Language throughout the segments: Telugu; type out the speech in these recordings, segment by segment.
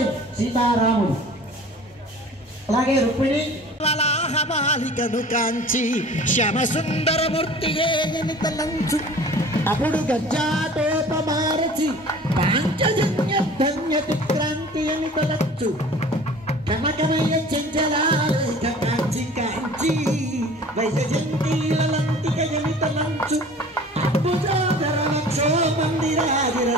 అబ్బాయి సీతారాముడు. అలాగే రుక్మిణి బాలికను కాంచి శ్యామసుందరమూర్తిని తలంచు అప్పుడు గజ్జాటోపమారచి పాంచజన్యధన్యతి క్రాంతి అని తలంచు కనకమయ్య చెంచలాలేఖ కాంచి కాంచి వైజయంతిలంతిక అని తలంచు అద్భుతోదర లక్షో మందిరాజిర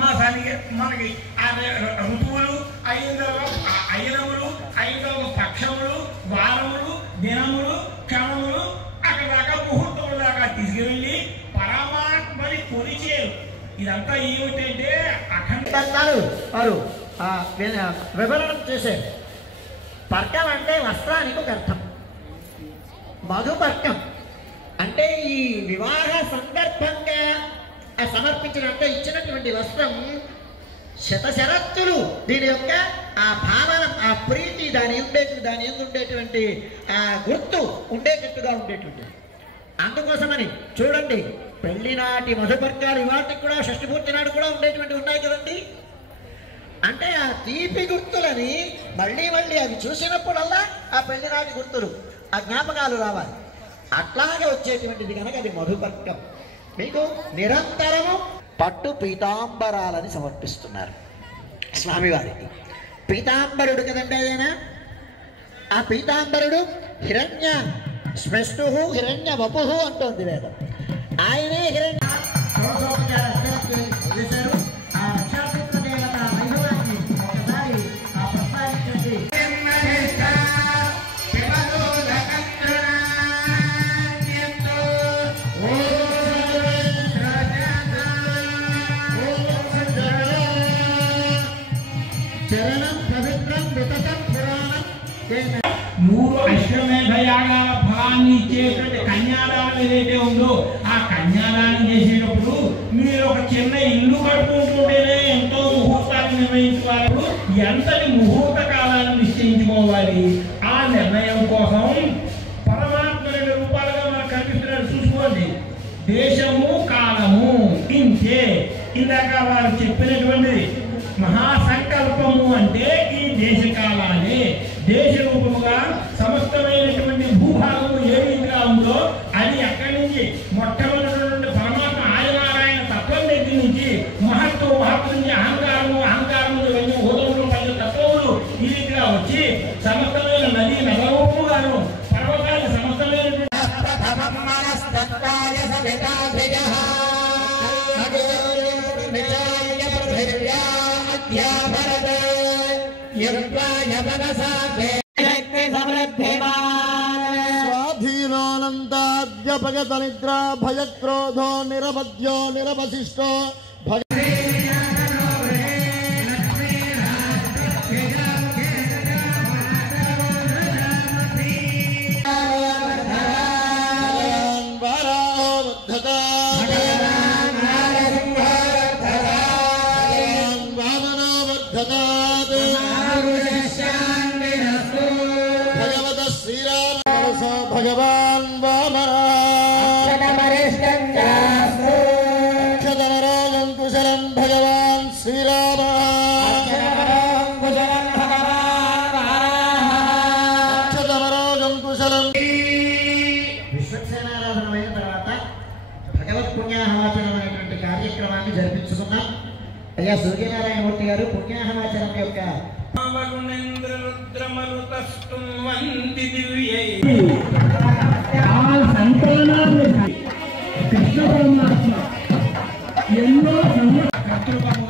మాసానికి మనకి ఋతువులు అయినములు ఐదవ పక్షములు వారములు దినములు క్షణములు అక్కడ దాకా ముహూర్తముల దాకా తీసుకువెళ్ళి పరమాత్మని కొలిచేరు. ఇదంతా ఏమిటంటే అఖండాలు వారు వివరణం చేశారు. పర్కం అంటే వస్త్రానికి ఒక అర్థం. మధుపర్కం అంటే ఈ వివాహ సందర్భంగా సమర్పించినట్టు ఇచ్చినటువంటి వస్త్రం శతశరత్తులు దీని యొక్క ఆ భావన ఆ ప్రీతి దాని ఉండేటువంటి ఆ గుర్తు ఉండేటట్టుగా ఉండేటువంటిది. అందుకోసమని చూడండి పెళ్లినాటి మధుపర్కాలు ఇవాటికి కూడా షష్ఠిపూర్తి నాడు కూడా ఉండేటువంటి ఉన్నాయి కదండి. అంటే ఆ తీపి గుర్తులని మళ్ళీ అవి చూసినప్పుడల్లా ఆ పెళ్లినాటి గుర్తులు ఆ జ్ఞాపకాలు రావాలి. అట్లాగే వచ్చేటువంటిది కనుక అది మధుపర్కం. మీకు నిరంతరము పట్టు పీతాంబరాలని సమర్పిస్తున్నారు స్వామివారికి. పీతాంబరుడు కదండి ఆయన. ఆ పీతాంబరుడు హిరణ్య స్పృష్టు హిరణ్య వపు అంటోంది వేదం. ఆయనే హిరణ్య మూడు అశ్వమేధ యాగాల ఫలాన్ని ఇచ్చేటువంటి కన్యాదానం ఏదైతే ఉందో ఆ కన్యాదానం చేసేటప్పుడు మీరు ఒక చిన్న ఇల్లు కట్టుకుంటుంటేనే ఎంతో ముహూర్తాన్ని నిర్ణయించుకోవాలి. ఎంతటి ముహూర్త కాలాన్ని నిశ్చయించుకోవాలి. ఆ నిర్ణయం కోసం పరమాత్మ 2 రూపాలుగా మనకు కనిపిస్తున్నాడు. చూసుకోండి, దేశము కాలము ఇంతే. ఇందాక వారు చెప్పినటువంటిది మహాసంకల్పము అంటే ఈ దేశ కాలాలే. దేశ రూపముగా సమస్తమైనటువంటి భూభాగము ఏ రీతిగా ఉందో అది అక్కడి నుంచి మొట్టమొదటి పరమాత్మ ఆదినారాయణ తత్వం దగ్గర నుంచి మహత్వం నుంచి అహంకారము నుంచి భూతములు పంచ తత్వములు ఈ రీతిగా వచ్చి సమస్తమైన నది నగరూపముగాను పర్వతాలు సమస్తమైనటువంటి స్వాధీనానందాద్యపగత నిద్రా భయక్రోధో నిరవధ్యో నిరవశిష్టో భగవాన్ వామరాక్షతమరోగం కుశలం భగవాన్ శ్రీరామ అక్షతమరోగం కుశలం. విశ్వక్సేనారాధన అయిన తర్వాత భగవత్ పుణ్యాహవాచనం అనేటువంటి కార్యక్రమాన్ని జరిపించుకున్నాం. అయ్యా సూర్యనారాయణమూర్తి గారు పుణ్యాహవాచనం యొక్క కృష్ణ పరమాత్మ ఎన్నో కర్తృపము